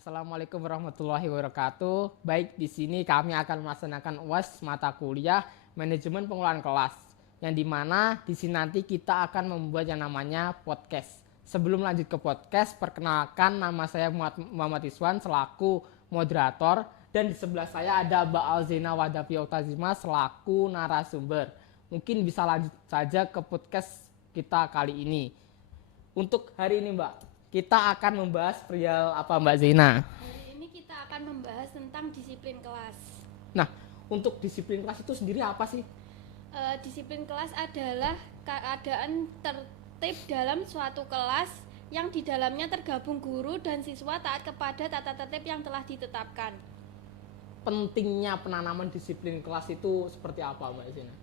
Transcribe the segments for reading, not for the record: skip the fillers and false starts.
Assalamualaikum warahmatullahi wabarakatuh. Baik, di sini kami akan melaksanakan UAS mata kuliah Manajemen Pengelolaan Kelas, yang dimana di sini nanti kita akan membuat yang namanya podcast. Sebelum lanjut ke podcast, perkenalkan nama saya Muhammad Iswan selaku moderator, dan di sebelah saya ada Mbak Alzina Wadafi Oktazima selaku narasumber. Mungkin bisa lanjut saja ke podcast kita kali ini. Untuk hari ini Mbak, kita akan membahas perihal apa Mbak Zina? Hari ini kita akan membahas tentang disiplin kelas. Nah, untuk disiplin kelas itu sendiri apa sih? Disiplin kelas adalah keadaan tertib dalam suatu kelas yang di dalamnya tergabung guru dan siswa taat kepada tata tertib yang telah ditetapkan. Pentingnya penanaman disiplin kelas itu seperti apa Mbak Zina?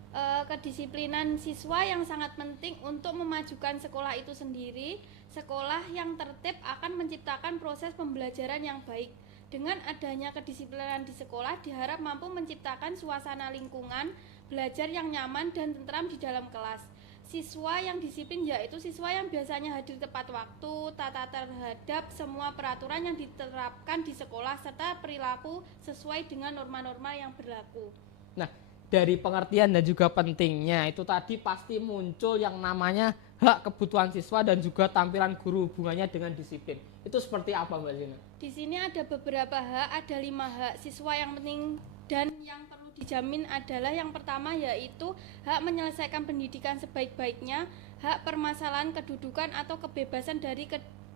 Kedisiplinan siswa yang sangat penting untuk memajukan sekolah itu sendiri. Sekolah yang tertib akan menciptakan proses pembelajaran yang baik. Dengan adanya kedisiplinan di sekolah diharap mampu menciptakan suasana lingkungan belajar yang nyaman dan tentram di dalam kelas. Siswa yang disiplin yaitu siswa yang biasanya hadir tepat waktu, tata terhadap semua peraturan yang diterapkan di sekolah, serta perilaku sesuai dengan norma-norma yang berlaku. Nah, dari pengertian dan juga pentingnya itu tadi pasti muncul yang namanya hak kebutuhan siswa dan juga tampilan guru hubungannya dengan disiplin. Itu seperti apa Mbak Zina? Di sini ada beberapa hak, ada 5 hak siswa yang penting dan yang perlu dijamin adalah yang pertama yaitu hak menyelesaikan pendidikan sebaik-baiknya, hak permasalahan kedudukan atau kebebasan dari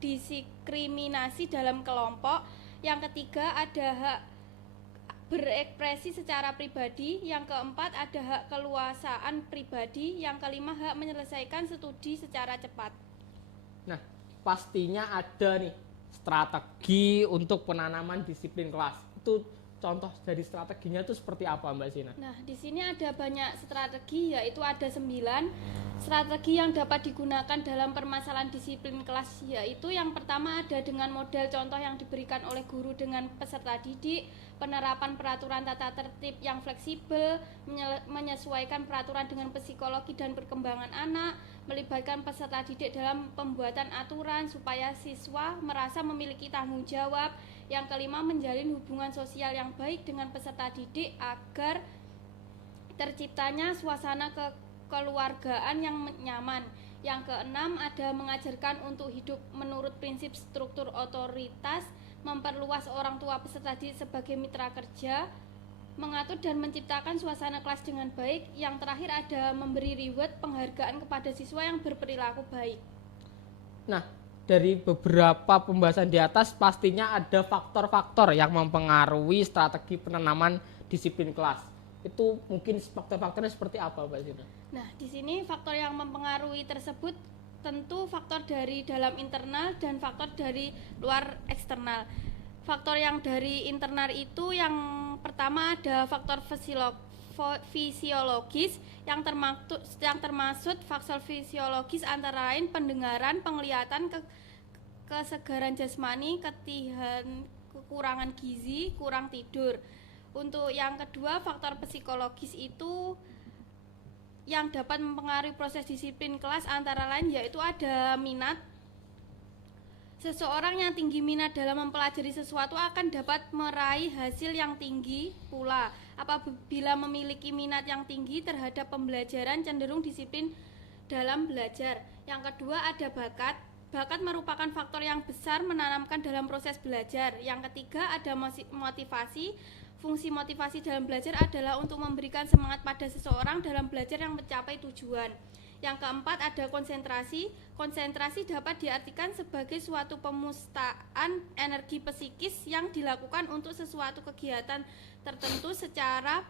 diskriminasi dalam kelompok. Yang ketiga ada hak berekspresi secara pribadi, yang keempat ada hak keluasaan pribadi, yang kelima hak menyelesaikan studi secara cepat. Nah, pastinya ada nih strategi untuk penanaman disiplin kelas. Itu contoh dari strateginya itu seperti apa Mbak Zina? Nah, di sini ada banyak strategi, yaitu ada 9 strategi yang dapat digunakan dalam permasalahan disiplin kelas, yaitu yang pertama ada dengan model contoh yang diberikan oleh guru dengan peserta didik, penerapan peraturan tata tertib yang fleksibel, menyesuaikan peraturan dengan psikologi dan perkembangan anak, melibatkan peserta didik dalam pembuatan aturan supaya siswa merasa memiliki tanggung jawab. Yang kelima, menjalin hubungan sosial yang baik dengan peserta didik agar terciptanya suasana kekeluargaan yang nyaman. Yang keenam, ada mengajarkan untuk hidup menurut prinsip struktur otoritas, memperluas orang tua peserta didik sebagai mitra kerja, mengatur dan menciptakan suasana kelas dengan baik. Yang terakhir ada memberi reward penghargaan kepada siswa yang berperilaku baik. Nah, dari beberapa pembahasan di atas pastinya ada faktor-faktor yang mempengaruhi strategi penanaman disiplin kelas. Itu mungkin faktor-faktornya seperti apa Mbak Zina? Nah, di sini faktor yang mempengaruhi tersebut tentu faktor dari dalam internal dan faktor dari luar eksternal. Faktor yang dari internal itu yang pertama ada faktor fisiologis yang termasuk faktor fisiologis antara lain pendengaran, penglihatan, kesegaran jasmani, kekurangan gizi, kurang tidur. Untuk yang kedua, faktor psikologis itu yang dapat mempengaruhi proses disiplin kelas antara lain yaitu ada minat. Seseorang yang tinggi minat dalam mempelajari sesuatu akan dapat meraih hasil yang tinggi pula. Apabila memiliki minat yang tinggi terhadap pembelajaran, cenderung disiplin dalam belajar. Yang kedua ada bakat. Bakat merupakan faktor yang besar menanamkan dalam proses belajar. Yang ketiga ada motivasi. Fungsi motivasi dalam belajar adalah untuk memberikan semangat pada seseorang dalam belajar yang mencapai tujuan. Yang keempat ada konsentrasi. Konsentrasi dapat diartikan sebagai suatu pemustaan energi psikis yang dilakukan untuk sesuatu kegiatan tertentu secara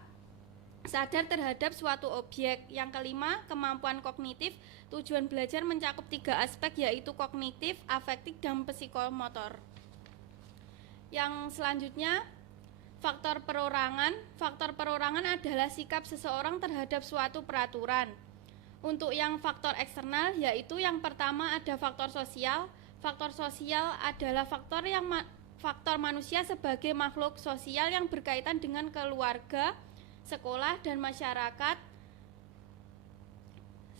sadar terhadap suatu objek. Yang kelima, kemampuan kognitif. Tujuan belajar mencakup 3 aspek yaitu kognitif, afektif, dan psikomotor. Yang selanjutnya, faktor perorangan. Faktor perorangan adalah sikap seseorang terhadap suatu peraturan. Untuk yang faktor eksternal yaitu yang pertama ada faktor sosial. Faktor sosial adalah faktor manusia sebagai makhluk sosial yang berkaitan dengan keluarga, sekolah, dan masyarakat.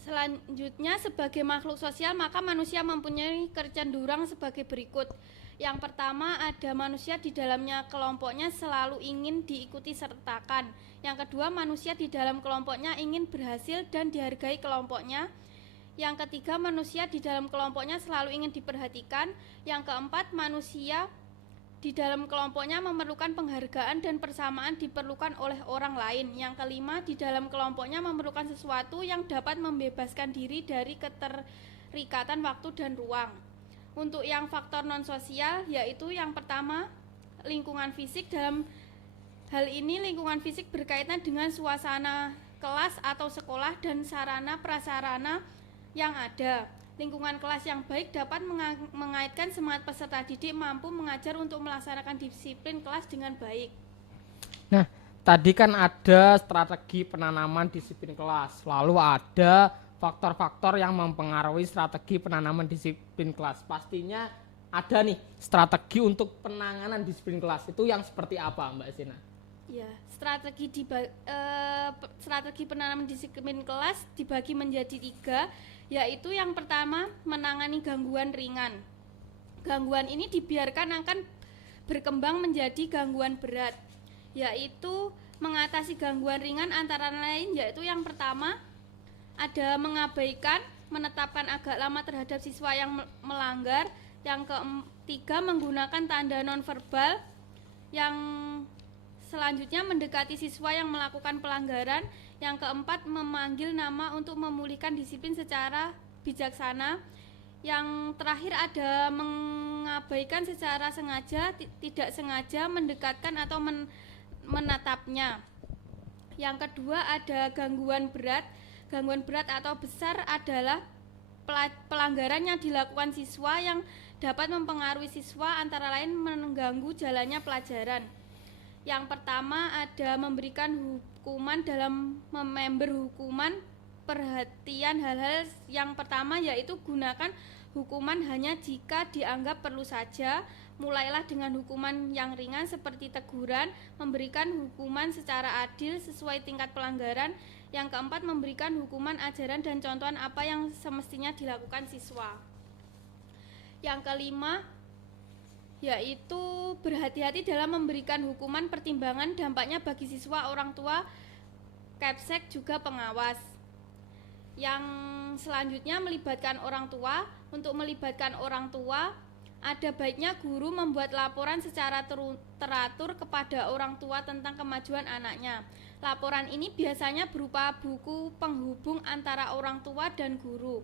Selanjutnya, sebagai makhluk sosial maka manusia mempunyai kecenderungan sebagai berikut. Yang pertama, ada manusia di dalamnya kelompoknya selalu ingin diikuti sertakan. Yang kedua, manusia di dalam kelompoknya ingin berhasil dan dihargai kelompoknya. Yang ketiga, manusia di dalam kelompoknya selalu ingin diperhatikan. Yang keempat, manusia di dalam kelompoknya memerlukan penghargaan dan persamaan diperlukan oleh orang lain. Yang kelima, di dalam kelompoknya memerlukan sesuatu yang dapat membebaskan diri dari keterikatan waktu dan ruang. Untuk yang faktor non-sosial, yaitu yang pertama, lingkungan fisik. Dalam hal ini, lingkungan fisik berkaitan dengan suasana kelas atau sekolah dan sarana prasarana yang ada. Lingkungan kelas yang baik dapat mengaitkan semangat peserta didik mampu mengajar untuk melaksanakan disiplin kelas dengan baik. Nah, tadi kan ada strategi penanaman disiplin kelas, lalu ada faktor-faktor yang mempengaruhi strategi penanaman disiplin kelas. Pastinya ada nih strategi untuk penanganan disiplin kelas. Itu yang seperti apa, Mbak Zina? Ya, strategi penanaman disiplin kelas dibagi menjadi 3, yaitu yang pertama, menangani gangguan ringan. Gangguan ini dibiarkan akan berkembang menjadi gangguan berat, yaitu mengatasi gangguan ringan antara lain, yaitu yang pertama, ada mengabaikan, menetapkan agak lama terhadap siswa yang melanggar. Yang ketiga, menggunakan tanda nonverbal. Yang selanjutnya, mendekati siswa yang melakukan pelanggaran. Yang keempat, memanggil nama untuk memulihkan disiplin secara bijaksana. Yang terakhir, ada mengabaikan secara sengaja, tidak sengaja, mendekatkan atau menatapnya. Yang kedua, ada gangguan berat. Gangguan berat atau besar adalah pelanggaran yang dilakukan siswa yang dapat mempengaruhi siswa, antara lain mengganggu jalannya pelajaran. Yang pertama, ada memberikan hukuman. Dalam member hukuman, perhatian hal-hal yang pertama, yaitu gunakan hukuman hanya jika dianggap perlu saja. Mulailah dengan hukuman yang ringan seperti teguran, memberikan hukuman secara adil sesuai tingkat pelanggaran. Yang keempat, memberikan hukuman ajaran dan contohan apa yang semestinya dilakukan siswa. Yang kelima, yaitu berhati-hati dalam memberikan hukuman, pertimbangan dampaknya bagi siswa, orang tua, Kepsek, juga pengawas. Yang selanjutnya, melibatkan orang tua. Untuk melibatkan orang tua, ada baiknya guru membuat laporan secara teratur kepada orang tua tentang kemajuan anaknya. Laporan ini biasanya berupa buku penghubung antara orang tua dan guru.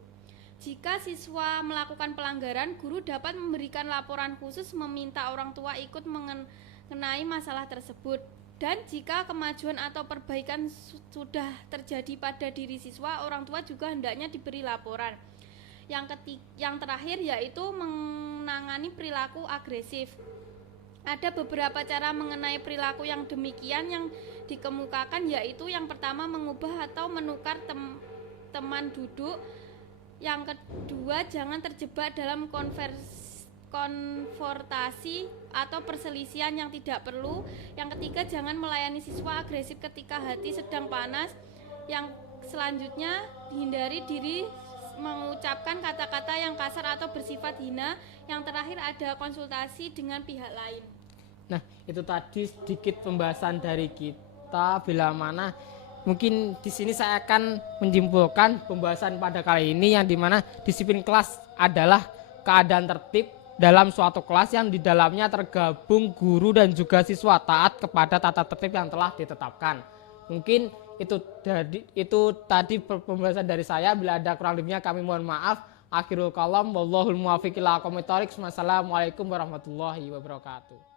Jika siswa melakukan pelanggaran, guru dapat memberikan laporan khusus meminta orang tua ikut mengenai masalah tersebut. Dan jika kemajuan atau perbaikan sudah terjadi pada diri siswa, orang tua juga hendaknya diberi laporan. Yang terakhir, yaitu menangani perilaku agresif. Ada beberapa cara mengenai perilaku yang demikian yang dikemukakan, yaitu yang pertama, mengubah atau menukar teman duduk. Yang kedua, jangan terjebak dalam konfrontasi atau perselisihan yang tidak perlu. Yang ketiga, jangan melayani siswa agresif ketika hati sedang panas. Yang selanjutnya, hindari diri mengucapkan kata-kata yang kasar atau bersifat hina. Yang terakhir, ada konsultasi dengan pihak lain. Nah, itu tadi sedikit pembahasan dari kita, bila mana mungkin di sini saya akan menyimpulkan pembahasan pada kali ini, yang dimana disiplin kelas adalah keadaan tertib dalam suatu kelas yang di dalamnya tergabung guru dan juga siswa taat kepada tata tertib yang telah ditetapkan. Mungkin itu tadi pembahasan dari saya. Bila ada kurang lebihnya kami mohon maaf. Akhirul kalam, wallahul muwaffiq ila aqwamit thoriq. Wassalamualaikum warahmatullahi wabarakatuh.